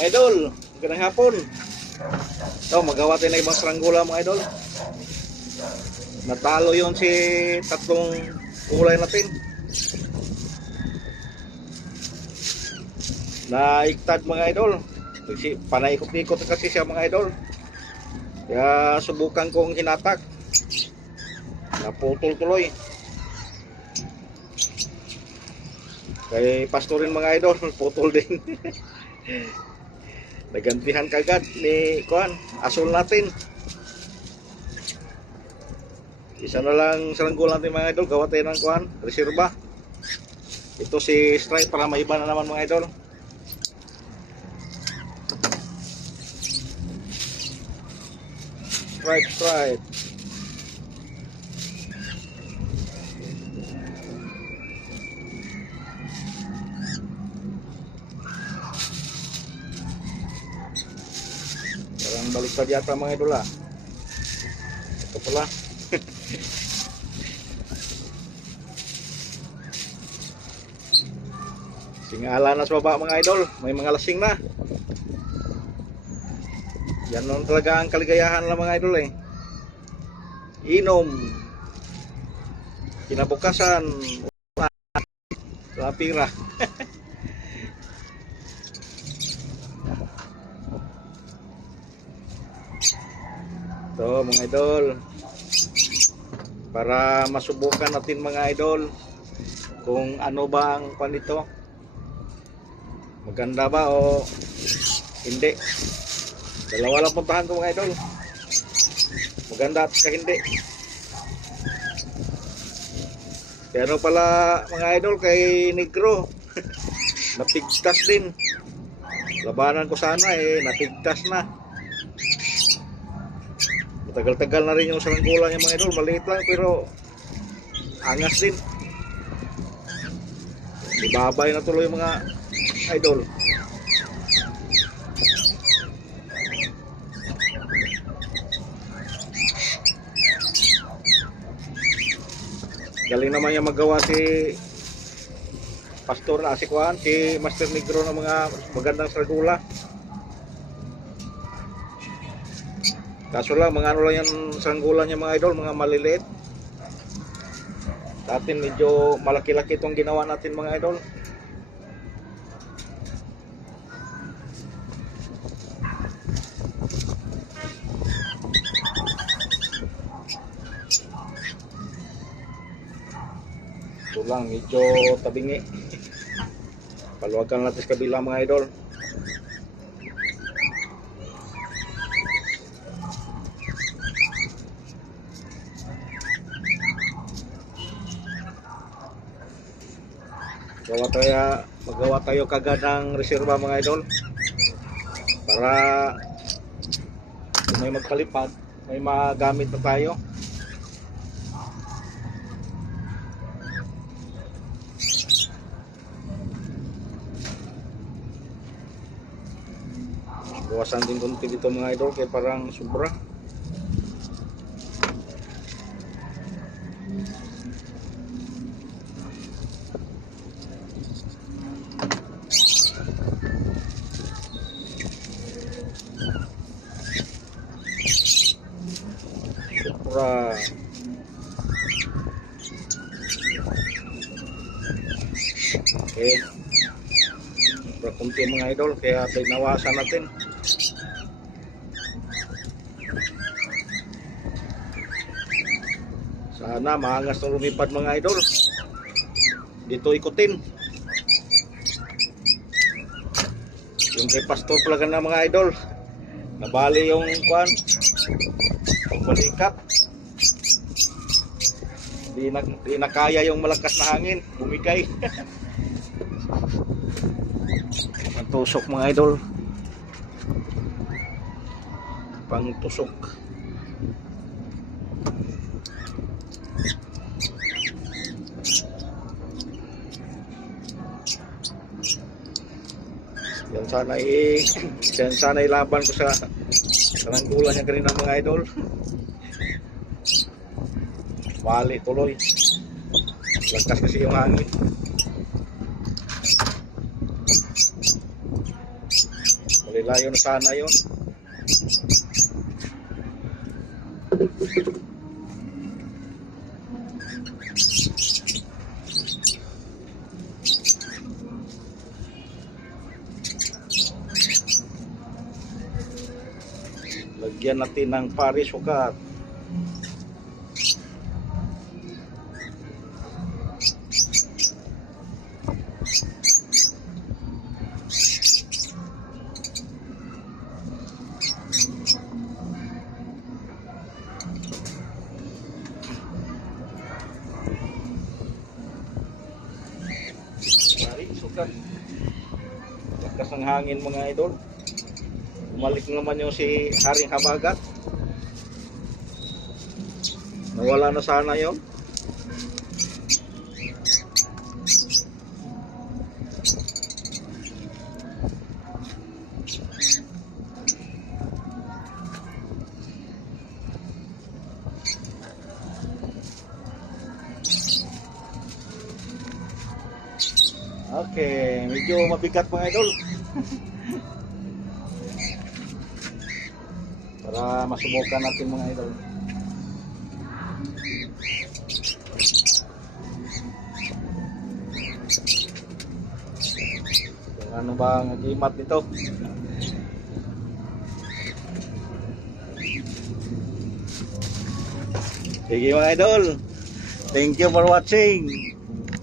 Idol, magandang hapon. So, magawa tayo ng ibang stranggula mga idol. Natalo yon si tatlong kulay natin. Naiktad mga idol. Panaikot-ikot kasi siya mga idol. Kaya subukan kong hinatak. Naputol tuloy. Kay pastorin mga idol, putol din. Nagantihan kagad ni Kuan, asul natin. Isa na lang saranggola natin mga idol, gawa tayo ng Kuan, reserva. Ito si Stripe para maiba na naman mga idol. Stripe. Parang baliktad yata mga idol ah. Ito pala. Singala na sa baba mga idol. May mga lasing na. Yan nun talaga ang kaligayahan ng mga idol eh. Inom. Kinabukasan. Lapira. Ito mga idol, para masubukan natin mga idol kung ano ba ang pan nito, maganda ba o hindi. Dalawa lang puntahan ko mga idol, maganda at hindi. Pero pala mga idol kay Negro napigtas din. Labanan ko sana eh, napigtas na. Matagal-tagal na rin yung saranggola niya mga idol. Maliit lang pero angas din. Ibabay na tuloy mga idol. Galing naman yung magawa si Pastor na si Kuan, si Master Negro ng mga magandang saranggola. Kaso lang, mga ano lang yung saranggola niya mga idol, mga maliliit. Sa atin medyo malaki-laki itong ginawa natin mga idol. Ito lang, medyo tabingi. Paluwagan natin sa kabila mga idol. Magawa tayo kagad ng reserva mga idol para kung may magpalipad may magamit na tayo. Bawasan din konti dito mga idol kaya parang sobra. Okay, berkunti mga idol kaya binawasan natin. Sana maangas na lumipad mga idol. Dito ikutin yung kay Pastor pala na mga idol. Nabali yung Kuan, pagbalikat. Di na kaya yung malakas na hangin, bumigay. Ang tusok mga idol, pang tusok. Yan sana ilaban ko sa saranggola niya kanina mga idol. Bali tuloy, lakas kasi yung hangin. Malilayo na sana yun. Lagyan natin ng Paris sukat. Paris sukat. Lakas ng hangin mga idol. Bumalik naman yung si Haring Habagat. Nawala na sana yun. Okay, medyo mabigat mga idol. Para masubukan natin mga idol. Kung ano ba ang agimat nito. Sige mga idol. Thank you for watching.